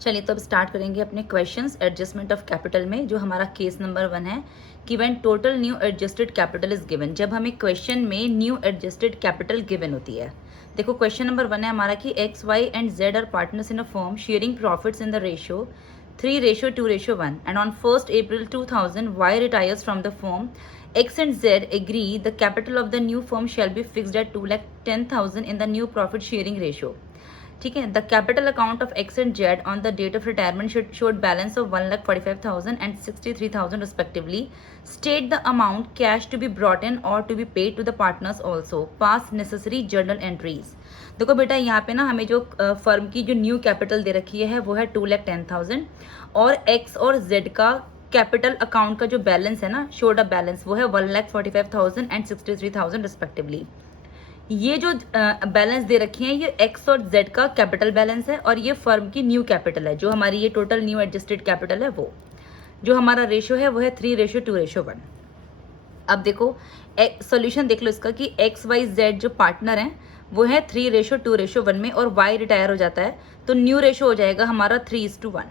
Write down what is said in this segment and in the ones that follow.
चलिए तो अब स्टार्ट करेंगे अपने क्वेश्चंस एडजस्टमेंट ऑफ कैपिटल में। जो हमारा केस नंबर 1 है कि when total new adjusted capital is given, जब हमें क्वेश्चन में न्यू एडजस्टेड कैपिटल गिवन होती है। देखो क्वेश्चन नंबर 1 है हमारा कि X Y and Z are partners in a firm sharing profits in the ratio 3:2:1 and on 1st April 2000 Y retires from the firm. X and Z agree the capital of the new firm shall be fixed at 2,10,000 in the new profit sharing ratio. ठीक है, the capital account of X and Z on the date of retirement showed balance of 1,45,000 and 63,000 respectively. State the amount cash to be brought in और to be paid to the partners also. Pass necessary journal entries. देखो बेटा यहाँ पे ना हमें जो firm की जो न्यू कैपिटल दे रखी है वो है 2,10,000 और एक्स और जेड का कैपिटल अकाउंट का जो बैलेंस है ना शोड अ बैलेंस वो है 1,45,000 एंड 63,000 रिस्पेक्टिवली. ये जो बैलेंस दे रखी है ये एक्स और जेड का कैपिटल बैलेंस है और ये फर्म की न्यू कैपिटल है. जो हमारी ये टोटल न्यू एडजस्टेड कैपिटल है वो जो हमारा रेशियो है वो है 3:2:1. अब देखो सॉल्यूशन देख लो इसका कि एक्स वाई जेड जो पार्टनर हैं वो है 3:2:1 में और वाई रिटायर हो जाता है तो न्यू रेशियो हो जाएगा हमारा 3:1.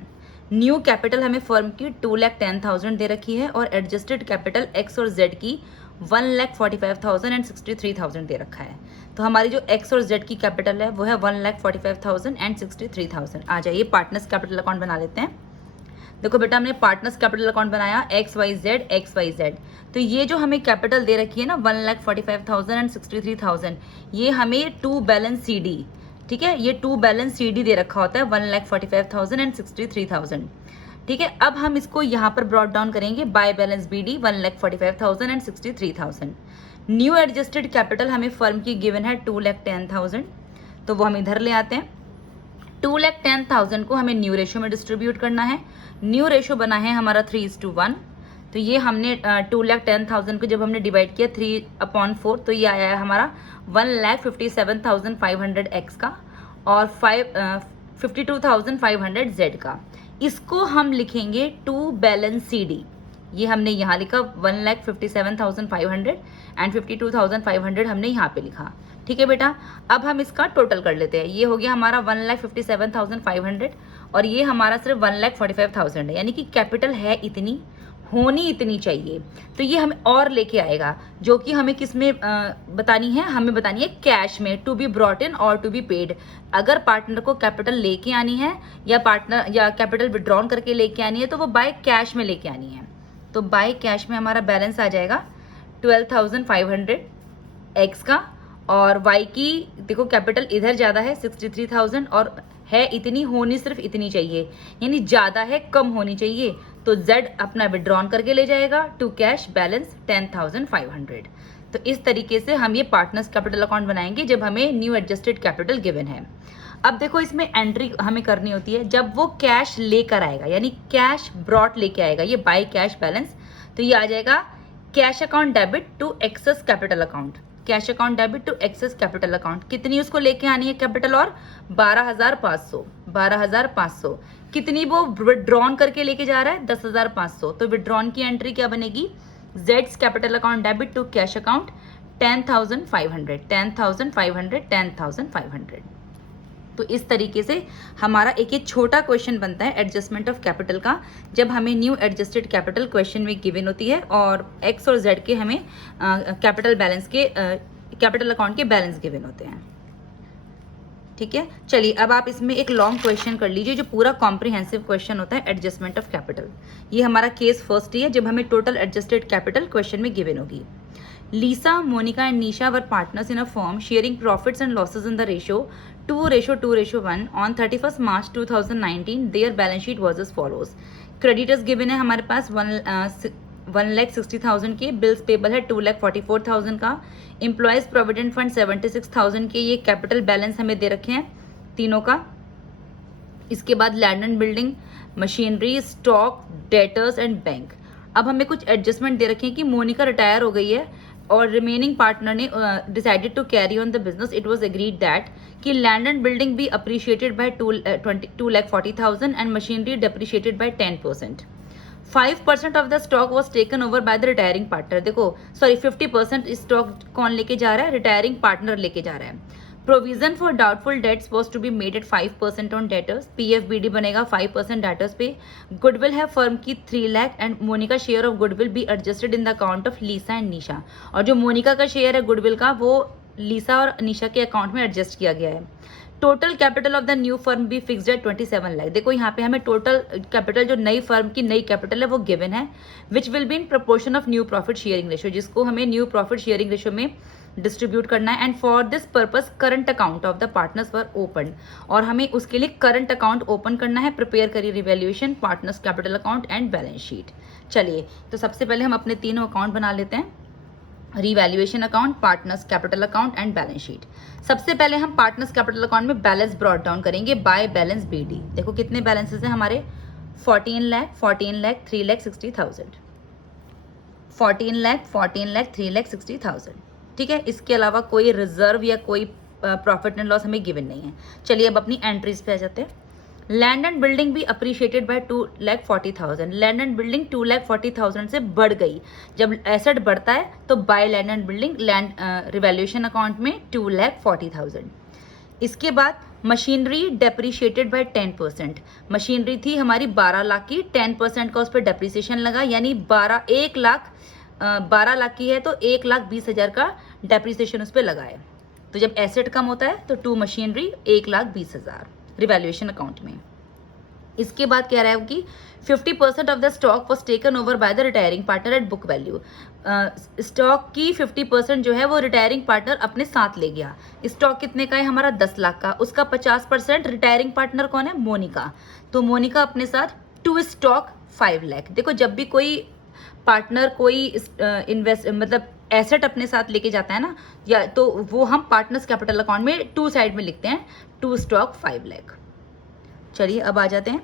न्यू कैपिटल हमें फर्म की 2,10,000 दे रखी है और एडजस्टेड कैपिटल एक्स और जेड की 1,45,000 एंड 63,000 दे रखा है. तो हमारी जो एक्स और जेड की कैपिटल है वो है 1,45,000 एंड 63,000. आ जाइए पार्टनर्स कैपिटल अकाउंट बना लेते हैं. देखो बेटा हमने पार्टनर्स कैपिटल अकाउंट बनाया एक्स वाई जेड. तो ये जो हमें कैपिटल दे रखी है ना 1,45,000 एंड 63,000 ये हमें टू बैलेंस सी डी. ठीक है, ये टू बैलेंस सी डी दे रखा होता है 1,45,000 एंड 63,000. ठीक है, अब हम इसको यहाँ पर ब्रॉट डाउन करेंगे by balance B D 1,45,000 and 63,000. New adjusted capital हमें फर्म की गिवन है 2,10,000 तो वो हम इधर ले आते हैं. 2,10,000 को हमें न्यू रेशियो में डिस्ट्रीब्यूट करना है. न्यू रेशियो बना है हमारा 3:1. तो ये हमने 2,10,000 को जब हमने डिवाइड किया 3/4 तो ये आया है हमारा 1,57,500 एक्स का और 52,500 जेड का. इसको हम लिखेंगे टू बैलेंस सी डी. ये हमने यहाँ लिखा 1,57,500 एंड 52,500 हमने यहाँ पे लिखा. ठीक है बेटा, अब हम इसका टोटल कर लेते हैं. ये हो गया हमारा 1,57,500 और ये हमारा सिर्फ 1,45,000 है, यानी कि कैपिटल है इतनी, होनी इतनी चाहिए. तो ये हमें और लेके आएगा जो कि हमें किस में बतानी है, हमें बतानी है कैश में, टू बी ब्रॉट इन और टू बी पेड. अगर पार्टनर को कैपिटल लेके आनी है या पार्टनर या कैपिटल विड्रॉन करके लेके आनी है तो वो बाय कैश में लेके आनी है. तो बाय कैश में हमारा बैलेंस आ जाएगा 12,500 एक्स का और वाई की देखो कैपिटल इधर ज़्यादा है 63,000 और है इतनी, होनी सिर्फ इतनी चाहिए, यानी ज़्यादा है कम होनी चाहिए. तो जेड अपना विड्रॉन करके ले जाएगा टू कैश बैलेंस 10,500. तो इस तरीके से हम ये पार्टनर्स कैपिटल अकाउंट बनाएंगे जब हमें न्यू एडजस्टेड कैपिटल गिवन है. अब देखो इसमें एंट्री हमें करनी होती है जब वो कैश लेकर आएगा, यानी कैश ब्रॉट लेके आएगा, ये बाय कैश बैलेंस. तो ये आ जाएगा cash account debit to excess capital account. Cash account debit to excess capital account कितनी उसको लेके आनी है कैपिटल और 12,500. कितनी वो विड्रॉन करके लेके जा रहा है 10,500. तो विड्रॉन की एंट्री क्या बनेगी, जेड्स capital account debit to cash account 10,500. तो इस तरीके से हमारा एक ये छोटा क्वेश्चन बनता है एडजस्टमेंट ऑफ कैपिटल का जब हमें न्यू एडजस्टेड कैपिटल क्वेश्चन में गिवन होती है और एक्स और जेड के हमें कैपिटल बैलेंस के कैपिटल अकाउंट के बैलेंस गिवन होते हैं. ठीक है, चलिए अब आप इसमें एक लॉन्ग क्वेश्चन कर लीजिए जो पूरा कॉम्प्रिहेंसिव क्वेश्चन होता है एडजस्टमेंट ऑफ कैपिटल. ये हमारा केस फर्स्ट ही है जब हमें टोटल एडजस्टेड कैपिटल क्वेश्चन में गिवन होगी. Lisa, Monica and Nisha were partners in a firm sharing profits and losses in the ratio 2:2:1 on 31st March 2019. Their balance sheet was as follows. Creditors given है हमारे पास 1,60,000 के, bills payable है 2,44,000 का, employees provident fund 76,000 के. ये capital balance हमें दे रखे हैं तीनों का. इसके बाद land and building, machinery, stock, debtors and bank. अब हमें कुछ एडजस्टमेंट दे रखे हैं कि मोनिका रिटायर हो गई है और रिमेनिंग पार्टनर ने decided to carry on the business. It was agreed that कि land and building be appreciated by 2,40,000 and machinery depreciated by 10%. 5% of the stock was taken over by the retiring partner. देखो sorry 50% stock कौन लेके जा रहा है, retiring partner लेके जा रहा है. Provision for doubtful debts was to be made at 5% on debtors, PFBD बनेगा 5% डेटर्स पे। गुडविल है फर्म की 3 lakh and Monika share of goodwill be adjusted in the account of Lisa and Nisha, और जो मोनिका का शेयर है गुडविल का वो लीसा और निशा के अकाउंट में एडजस्ट किया गया है। Total capital of the new firm be fixed at 27 lakh. देखो यहाँ पे हमें टोटल कैपिटल जो नई फर्म की नई कैपिटल है वो गिवन है, which will be in proportion of new profit sharing ratio, जिसको हमें न्यू प्रॉफिट शेयरिंग रेशियो में डिस्ट्रीब्यूट करना है। And for this purpose current account of the partners were open, और हमें उसके लिए करंट अकाउंट ओपन करना है। प्रिपेयर करिए revaluation, partners capital account and balance sheet. चलिए तो सबसे पहले हम अपने तीनों अकाउंट बना लेते हैं, revaluation account, partners capital account and balance sheet. सबसे पहले हम पार्टनर्स कैपिटल अकाउंट में बैलेंस ब्रॉट डाउन करेंगे बाय बैलेंस BD। देखो कितने बैलेंसेस हैं हमारे, 14 लाख, 3 लाख 60,000, 14 लाख, 3 लाख 60,000। ठीक है, इसके अलावा कोई रिजर्व या कोई प्रॉफिट एंड लॉस हमें गिवन नहीं है। चलिए अब अपनी एंट्रीज पे आ जाते हैं। लैंड एंड बिल्डिंग भी appreciated by 2,40,000। Land and building 2,40,000 से बढ़ गई। जब एसेट बढ़ता है तो by land and building, land revaluation account में 2,40,000। इसके बाद मशीनरी डेप्रिशिएटेड बाय 10%। मशीनरी थी हमारी 12 लाख की, 10% का उस पर डेप्रिसिएशन लगा, यानी 12 लाख की है तो 1,20,000 का डेप्रिसिएशन उस पर लगा है। तो जब एसेट कम होता है तो टू मशीनरी 1,20,000 रिवैल्यूएशन अकाउंट में। इसके बाद कह रहा है कि 50% of the stock was taken over by the retiring partner eight book value. Stock की 50% जो है वो रिटायरिंग पार्टनर अपने साथ ले गया। स्टॉक कितने का है हमारा, 10 लाख का, उसका 50% रिटायरिंग पार्टनर कौन है, मोनिका। तो मोनिका अपने साथ टू स्टॉक 5 लाख। देखो जब भी कोई पार्टनर कोई मतलब एसेट अपने साथ लेके जाता है ना, या तो वो हम पार्टनर्स कैपिटल अकाउंट में टू साइड में लिखते हैं, टू स्टॉक 5 लाख। चलिए अब आ जाते हैं।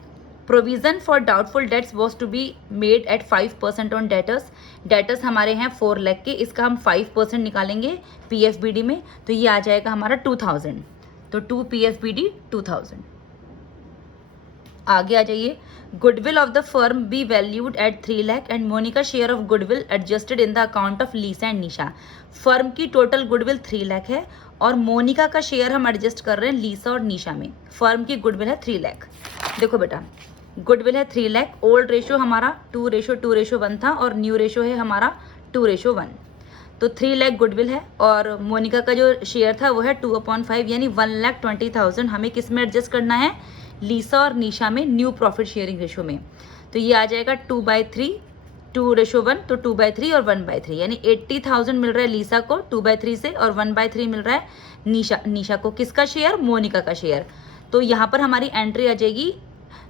Provision for doubtful debts was to be made at 5% on debtors. Debtors हमारे हैं 4 लाख के, इसका हम 5% निकालेंगे PFBD में, तो ये आ जाएगा हमारा 2,000। तो 2 PFBD 2,000। आगे आ जाइए। Goodwill of the firm be valued at 3 lakh and Monika share of goodwill adjusted in the account of Lisa and Nisha. Firm की टोटल गुडविल 3 लाख है और मोनिका का शेयर हम एडजस्ट कर रहे हैं लीसा और निशा में। फर्म की गुडविल है 3 लाख। देखो बेटा गुडविल है 3 लाख, ओल्ड रेशो हमारा 2:2:1 था और न्यू रेशो है हमारा 2:1। तो 3 लाख गुडविल है और मोनिका का जो शेयर था वो है 2/5, यानी 1,20,000 हमें किस में एडजस्ट करना है, लीसा और निशा में, न्यू प्रॉफिट शेयरिंग रेशो में। तो ये आ जाएगा 2/3, 2:1, तो 2/3 और 1/3, यानी 80,000 मिल रहा है लीसा को 2/3 से और 1/3 मिल रहा है निशा को। किसका शेयर, मोनिका का शेयर। तो यहाँ पर हमारी एंट्री आ जाएगी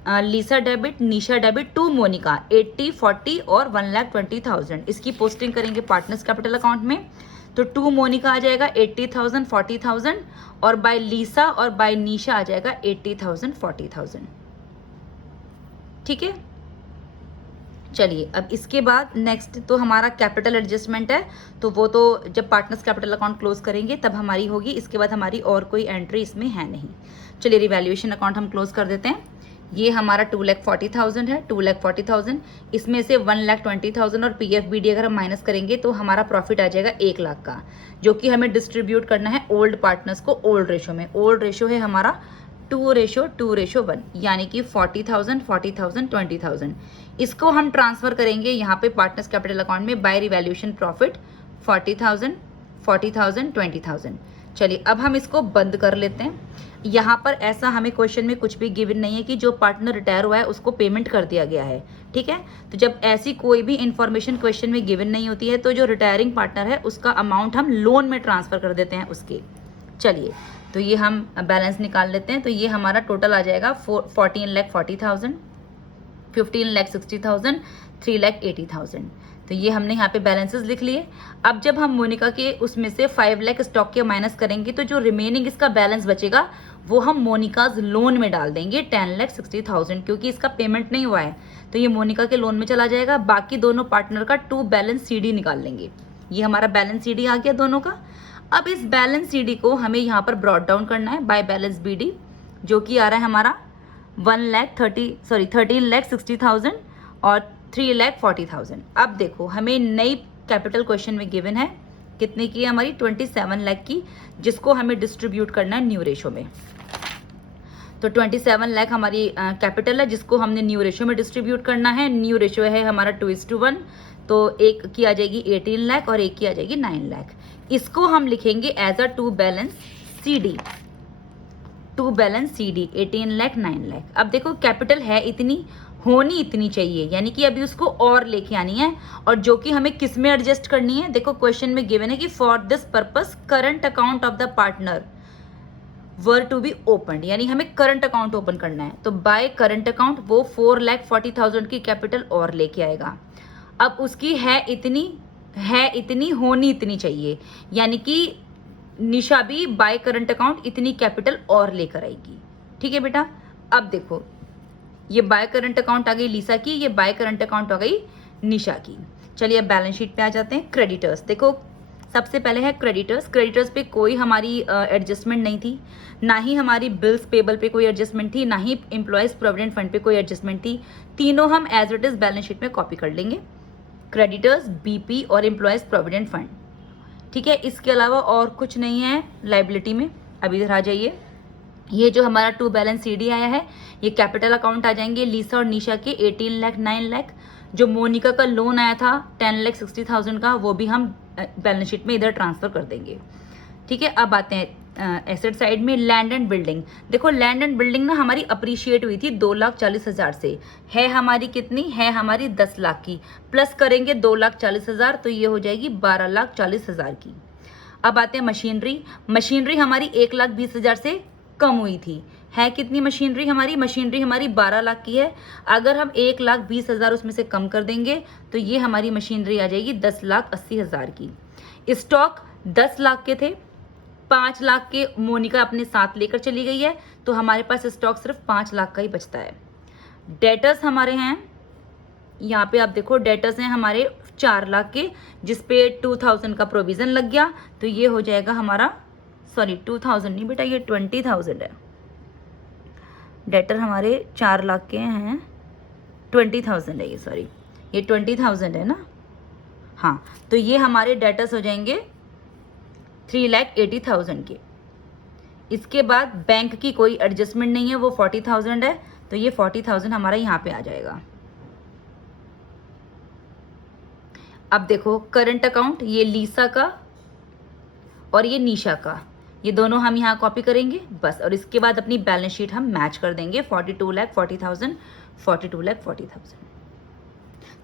Lisa debit, Nisha debit to Monika 80, 40 और 1,20,000। इसकी पोस्टिंग करेंगे पार्टनर्स कैपिटल अकाउंट में। तो टू मोनिका आ जाएगा 80,000, 40,000 और बाय लीसा और बाय निशा आ जाएगा 80,000, 40,000। ठीक है, चलिए अब इसके बाद नेक्स्ट तो हमारा कैपिटल एडजस्टमेंट है, तो वो तो जब पार्टनर्स कैपिटल अकाउंट क्लोज करेंगे तब हमारी होगी। इसके बाद हमारी और कोई एंट्री इसमें है नहीं। चलिए रिवैल्यूएशन अकाउंट हम क्लोज कर देते हैं। ये हमारा 2,40,000 है, 2,40,000, इसमें से 1,20,000 और PFBD अगर हम माइनस करेंगे तो हमारा प्रॉफिट आ जाएगा 1 लाख का, जो कि हमें डिस्ट्रीब्यूट करना है ओल्ड पार्टनर्स को ओल्ड रेशो में। ओल्ड रेशो है हमारा 2:2:1, यानी कि 40,000, 40,000, 20,000। इसको हम ट्रांसफर करेंगे यहाँ पे पार्टनर्स कैपिटल अकाउंट में बाय रिवैल्यूएशन प्रॉफिट 40,000, 40,000, 20,000। चलिए अब हम इसको बंद कर लेते हैं। यहाँ पर ऐसा हमें क्वेश्चन में कुछ भी गिवन नहीं है कि जो पार्टनर रिटायर हुआ है उसको पेमेंट कर दिया गया है। ठीक है, तो जब ऐसी कोई भी इंफॉर्मेशन क्वेश्चन में गिवन नहीं होती है तो जो रिटायरिंग पार्टनर है उसका अमाउंट हम लोन में ट्रांसफर कर देते हैं उसके। चलिए तो ये हम बैलेंस निकाल लेते हैं। तो ये हमारा टोटल आ जाएगा 14,40,000, 15,60,000, 3,80,000। तो ये हमने यहाँ पे बैलेंसेस लिख लिए। अब जब हम मोनिका के उसमें से 5 लाख स्टॉक के माइनस करेंगे तो जो रिमेनिंग इसका बैलेंस बचेगा वो हम मोनिकाज लोन में डाल देंगे 10,60,000, क्योंकि इसका पेमेंट नहीं हुआ है तो ये मोनिका के लोन में चला जाएगा। बाकी दोनों पार्टनर का टू बैलेंस CD निकाल लेंगे। ये हमारा बैलेंस CD आ गया दोनों का। अब इस बैलेंस CD को हमें यहाँ पर ब्रॉट डाउन करना है बाय बैलेंस BD, जो कि आ रहा है हमारा 13,60,000 और 3,40,000। अब देखो हमें नई कैपिटल क्वेश्चन में गिवन है कितने की है हमारी 27 लाख की, जिसको हमें डिस्ट्रीब्यूट करना है न्यू रेशो में। तो 27 लाख हमारी कैपिटल है जिसको हमने न्यू रेशो में डिस्ट्रीब्यूट करना है। न्यू रेशो है हमारा 2:1, तो एक की आ जाएगी 18 लाख और एक की आ जाएगी 9 लाख। इसको हम लिखेंगे as a to balance CD, to balance CD 18 lakh 9 lakh. अब देखो कैपिटल है इतनी, होनी इतनी चाहिए, यानी कि अभी उसको और लेके आनी है, और जो कि हमें किस में एडजस्ट करनी है। देखो क्वेश्चन में गिवन है कि for this purpose current account of the partner were to be open, यानी हमें करंट अकाउंट ओपन करना है। तो बाय करंट अकाउंट वो 4,40,000 की कैपिटल और लेके आएगा। अब उसकी है इतनी होनी इतनी चाहिए, यानी कि निशा भी बाय करंट अकाउंट इतनी कैपिटल और लेकर आएगी। ठीक है बेटा। अब देखो ये बाय करंट अकाउंट आ गई लीसा की, ये बाय करंट अकाउंट आ गई निशा की। चलिए अब बैलेंस शीट पे आ जाते हैं। क्रेडिटर्स, देखो सबसे पहले है क्रेडिटर्स। क्रेडिटर्स पे कोई हमारी एडजस्टमेंट नहीं थी, ना ही हमारी बिल्स पेबल पे कोई एडजस्टमेंट थी, ना ही एम्प्लॉयज प्रोविडेंट फंड पे कोई एडजस्टमेंट थी। तीनों हम as it is balance sheet में कॉपी कर लेंगे, क्रेडिटर्स, BP और एम्प्लॉयज प्रोविडेंट फंड। ठीक है, इसके अलावा और कुछ नहीं है लाइबिलिटी में। अब इधर आ जाइए, ये जो हमारा टू बैलेंस CD आया है, ये कैपिटल अकाउंट आ जाएंगे लीसा और निशा के 18 लाख 9 लाख। जो मोनिका का लोन आया था 10,60,000 का, वो भी हम बैलेंस शीट में इधर ट्रांसफर कर देंगे। ठीक है, अब आते हैं एसेट साइड में। लैंड एंड बिल्डिंग, देखो लैंड एंड बिल्डिंग ना हमारी अप्रिशिएट हुई थी 2,40,000 से, है हमारी कितनी है, हमारी 10 लाख की, प्लस करेंगे 2,40,000 तो ये हो जाएगी 12,40,000 की। अब आते हैं मशीनरी। मशीनरी हमारी 1,20,000 से कम हुई थी, है कितनी मशीनरी हमारी, मशीनरी हमारी 12 लाख की है। अगर हम 1,20,000 उसमें से कम कर देंगे तो ये हमारी मशीनरी आ जाएगी 10,80,000 की। स्टॉक 10 लाख के थे, 5 लाख के मोनिका अपने साथ लेकर चली गई है, तो हमारे पास स्टॉक सिर्फ 5 लाख का ही बचता है। डेटर्स हमारे हैं, यहाँ पे आप देखो डेटर्स हैं हमारे 4 लाख के, जिसपे 2,000 का प्रोविजन लग गया, तो ये हो जाएगा हमारा, सॉरी 2,000 नहीं बेटा, ये 20,000 है। डेटर हमारे 4 लाख के हैं, 20,000 है ये, सॉरी ये 20,000 है ना। हाँ, तो ये हमारे डेटर्स हो जाएंगे 3,80,000 के। इसके बाद बैंक की कोई एडजस्टमेंट नहीं है, वो 40,000 है, तो ये 40,000 हमारा यहाँ पे आ जाएगा। अब देखो करंट अकाउंट, ये लीसा का और ये निशा का, ये दोनों हम यहाँ कॉपी करेंगे बस, और इसके बाद अपनी बैलेंस शीट हम मैच कर देंगे 42,40,000, 42,40,000।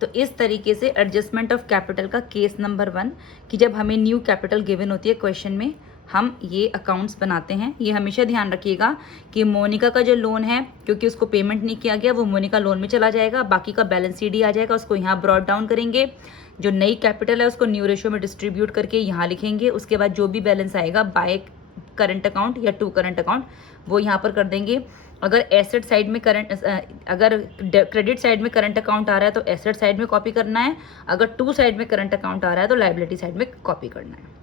तो इस तरीके से एडजस्टमेंट ऑफ कैपिटल का केस नंबर 1 कि जब हमें न्यू कैपिटल गिवन होती है क्वेश्चन में, हम ये अकाउंट्स बनाते हैं। ये हमेशा ध्यान रखिएगा कि मोनिका का जो लोन है, क्योंकि उसको पेमेंट नहीं किया गया, वो मोनिका लोन में चला जाएगा, बाकी का बैलेंस CD आ जाएगा, उसको यहाँ ब्रॉड डाउन करेंगे। जो नई कैपिटल है उसको न्यू रेशियो में डिस्ट्रीब्यूट करके यहाँ लिखेंगे। उसके बाद जो भी बैलेंस आएगा बाय करंट अकाउंट या टू करंट अकाउंट, वो यहाँ पर कर देंगे। अगर एसेट साइड में अगर क्रेडिट साइड में करंट अकाउंट आ रहा है तो एसेट साइड में कॉपी करना है, अगर टू साइड में करंट अकाउंट आ रहा है तो लायबिलिटी साइड में कॉपी करना है।